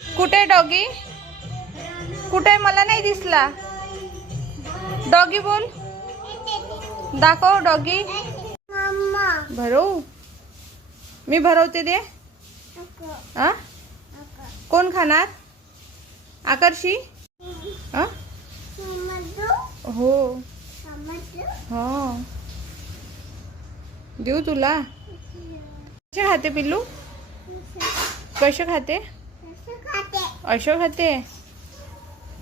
कुठे डॉगी? कुठे? मला नाही दिसला. डॉगी बोल. दाखव डॉगी. भरवू? मी भरवते दे. आ? कोण खाणार? आकर्षी? हो हो देऊ तुला. कसे खाते पिल्लू? कसे खाते? असं खाते.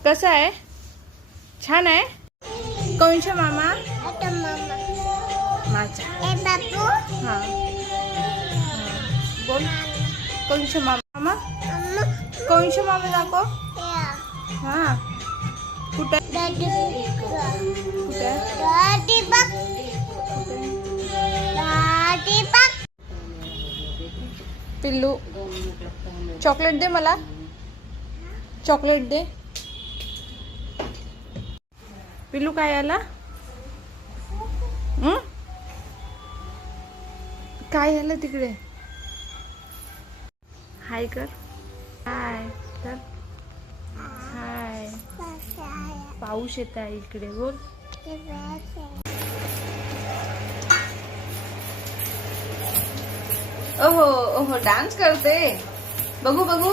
कसं आहे? छान आहे. कंश मामा माझा. हा बोल. कंश मामा. कंश मामा दाखव. हा कुठे? कुठे? पिल्लू चॉकलेट दे मला. चॉकलेट दे. पिल्लू काय आला? काय झालं तिकडे? हाय कर. हाय कर. हाय. पाऊस येत आहे इकडे. बोल. ओहो ओहो डान्स करते. बघू बघू.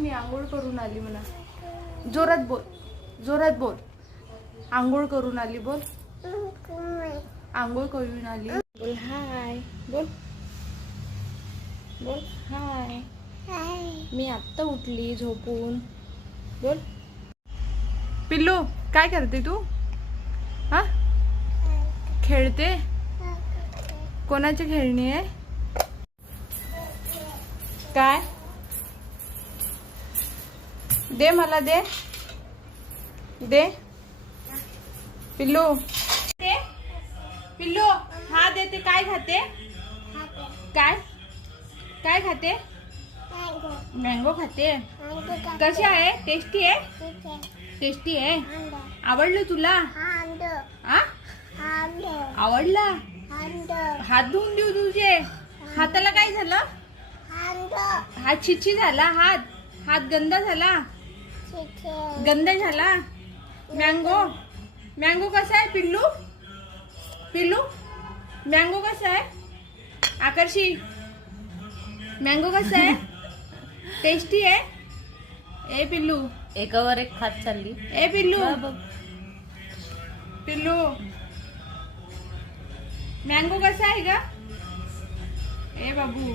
मी आंघोळ करून आली. म्हणा जोरात बोल. जोरात बोल. आंघोळ करून आली. बोल. आंघोळ करून आली. बोल हाय. बोल. बोल हाय. मी आत्ता उठली झोपून. बोल. पिल्लू काय करते तू? हा खेळते. कोणाची खेळणी आहे? काय? दे मला. दे दे पिल्लू. दे पिल्लू. हा देते. काय खाते? काय काय खाते? मँगो खाते. कशी आहे? टेस्टी आहे. टेस्टी आहे. आवडलं तुला? आवडला. हात धुवून देऊ तुझे? हाताला काय झालं? हात छिछी झाला. हात गंदा झाला. गंदा झाला. मँगो. मँगो कसा आहे पिल्लू? पिल्लू मँगो कसा आहे? आकर्षी मँगो कसा आहे? टेस्टी आहे. ए पिल्लू एकावर एक खात चालली. ए पिल्लू. पिल्लू मँगो कसा आहे का? ए बाबू